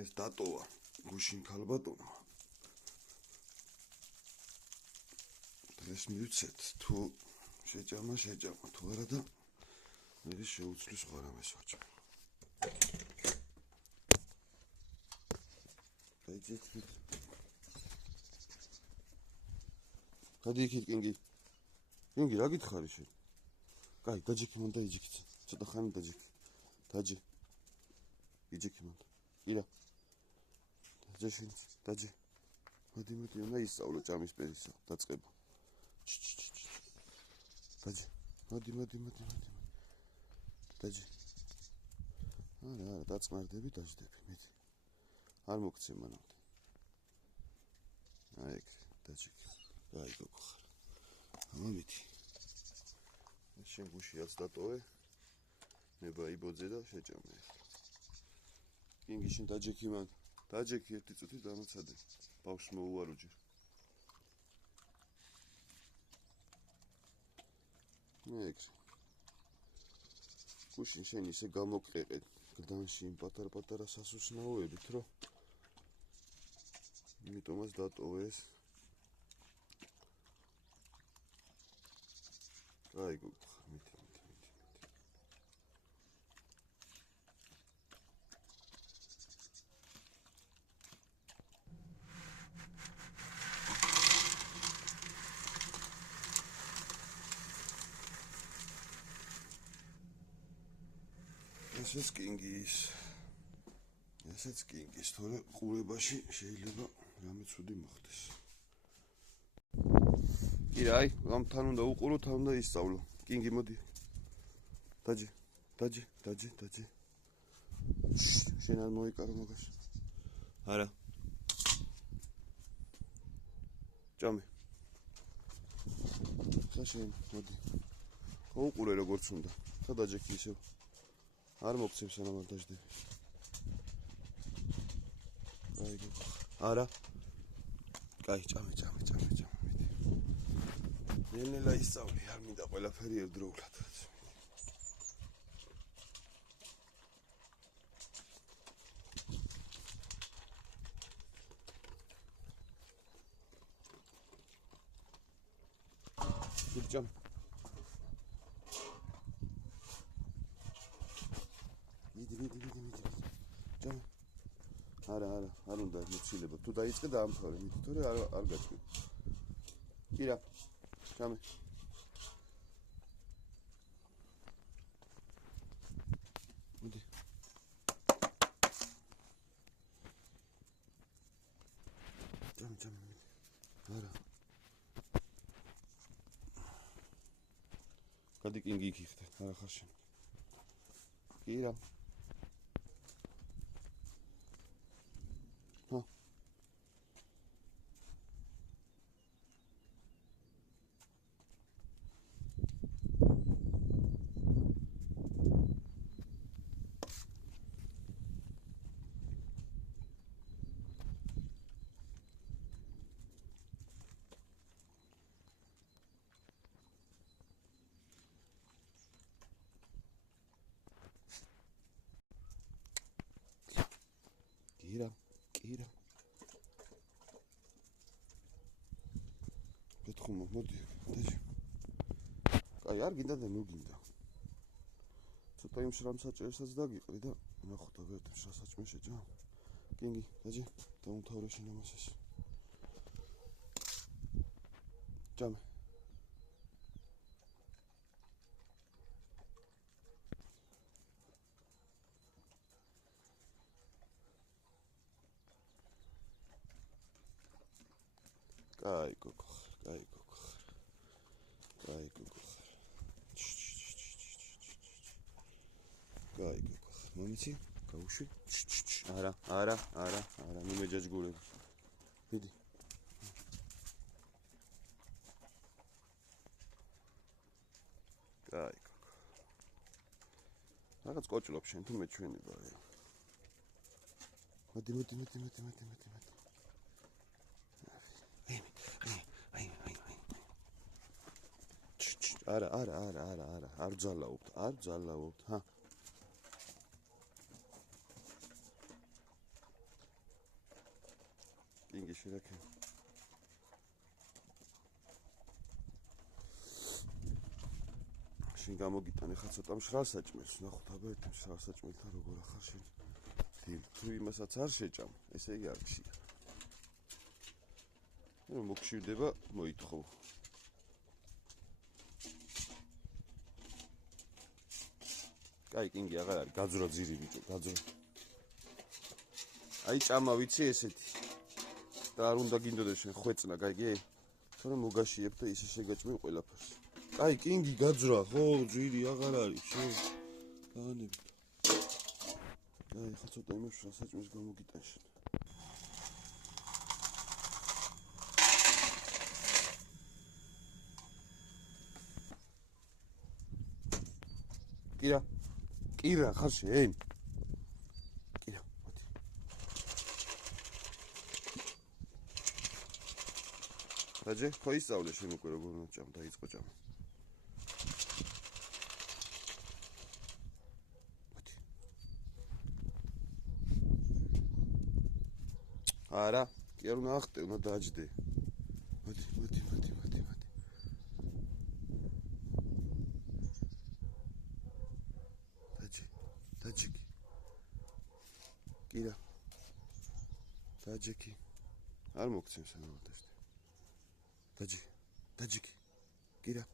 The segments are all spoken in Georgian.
ეს დატოვა გუშინ ქალბატონო. დღეს მივცეთ თუ შეჭამა თუ არა და მე შეუცვლი სხვა რამეს ვაჭამ. დაიძეთ. გადი იქ კინგი. კინგი რა გითხარი შენ? კაი, დაჯექი მან და იჯექი. ცოტა ხანი დაჯექი. დაჯე. იჯექი მან. ირა. დაჯე. მოდი უნდა ისწავლო ჭამის პერისა, დაწყება. დაჯე. მოდი. დაჯე. არა, დაწყმარდები, დაждები, მეტი. არ მოგცემ მანამდე. აი ეგ, დაჯექი. აი გოგო ხარ. ამომითი. შენ გუშიაც დატოვე. ნება იბოძე და შეჭამე ახლა. კინგი შენ დაჯექი მან. დაჯექი ერთი წუთი დამოცადე. ბავშვს მოუარო ჯერ. ეგ. გუშინ შენ ისე გამოკყეყე გდანში იმ პატარ-პატარა სასუსნაოებით, რომ იმიტომაც დატოვე ეს. აი გოგო, მითი. ესეც კინგის, თორე ყურებაში შეიძლება რამე ცუდი მოხდეს. კი რა, ამ თან უნდა უყურო, თან უნდა ისწავლო. კინგი მოდი. დაჯე. შენ არ მოიკარო მაგას. არა. ჭამე. ხა შენ მოდი. უყურე როგორც უნდა. ხა დაჯექი ისევ. არ მოგცემ სანამ არ დაждები. აი გოგო. არა. კაი, ჭამე. ნელა ისწავლე, არ მინდა ყველაფერი ერთდროულად. ჭამ. მიდი. ჭამ. არა, არ უნდა მოცილება. თუ დაიწყე დაამთავრე, მიდი, თორე არ გაჭრი. კირა. ჭამე. მიდი. ჭამ. არა. გადი კინგი იქ ხდე, არა ხარ შენ. კირა. კირა. გეთხოვო, მოდი. დაჟე. კაი, არ გინდა და ნუ გინდა. ცოტა იმ შრამს საჭერსაც დაგიყრი და ნახოთ ვერტებს რა საჭმე შეჭამ. კინგი, დაჟე. დაუმთავრე შენ ამას ეს. ჭამე. კაი გოგო. მომიცი, გაუშვი. არა, ნუ მეჯაჯგურებ. მიდი. კაი გოგო. რაღაც კოჭლობ შენ თუ მეჩვენება. მოდი. არა, არ ძალაობთ, ჰა. შერაქე. შენ გამოგიტანე ხა ცოტა მშრალ საჭმელს, ნახოთ აბა ერთ მშრალ საჭმელთან როგორ ახარ შენ. თუ იმასაც არ შეჭამ, ესე იგი არ გშია. რომ მოგშივდება, მოითხოვ. კაი, კინგი აღარ არის, გაძრო ძირი ბიჭო, გაძრო. აი ჭამა ვიცი ესეთი. და არ უნდა გინდოდეს შენ ხვეწნა, კაი? თორემ მოგაშიებ და ისე შეგაჭმენ ყველაფერს. კაი, კინგი გაძრა, ხო, ძირი აღარ არის, შენ. გაანები. აი, ხა ცოტა იმას საჭმელს გამოგიტან შენ. კირა, ხარ შენ? კირა, მოდი. რაჯე, ხო ისწავლე შენ უკვე როგორ უნდა ჭამ, დაიწყო ჭამა. მოდი. არა, კი არ უნდა ახტე, უნდა დააჯდე. მოდი. დაჯიკი. კირა. დაჯიკი. არ მოგცემს ამოდესტე. დაჯიკი. კირა.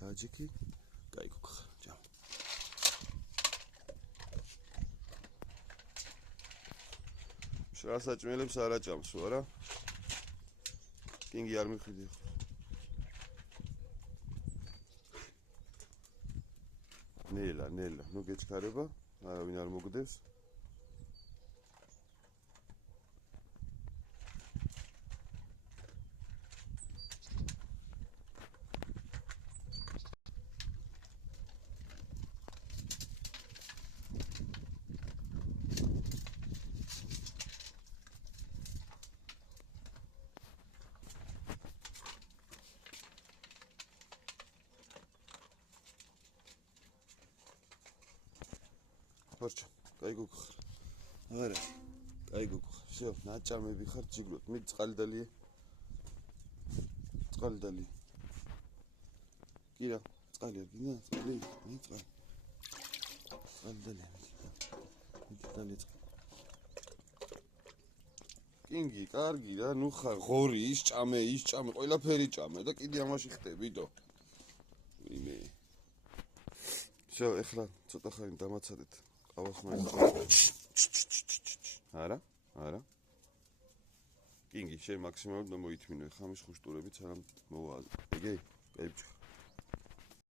დაჯიკი. კაი გოგხარ, ჭამ. მშრალ საჭმელებს არ აჭამს, არა? კინგი არ მიხვიდი ხო? ნელა, ნუ გეჩქარება, არავინ არ მოგდევს. Horcha, კაი გოგხარ. არა, კაი გოგხარ. всё, ნაჭამები ხარ ჯიგროთ. მე წყალდალია. კირა, წყალი არ გინდა? წყალი, მე წყალი. წყალდალია. კინგი, კარგი რა, ნუ ხარ ღორი, ის ჭამე, ყველაფერი ჭამე და კიდე ამაში ხტები დო. ვიმე. всё, ეხლა ცოტა ხანი დამაცადეთ. არა. კინგი, შენ მაქსიმალურად მოითმინე, ხამის ხუშტურებით სანამ მოვალ. ეგეი? კაი ბჭი.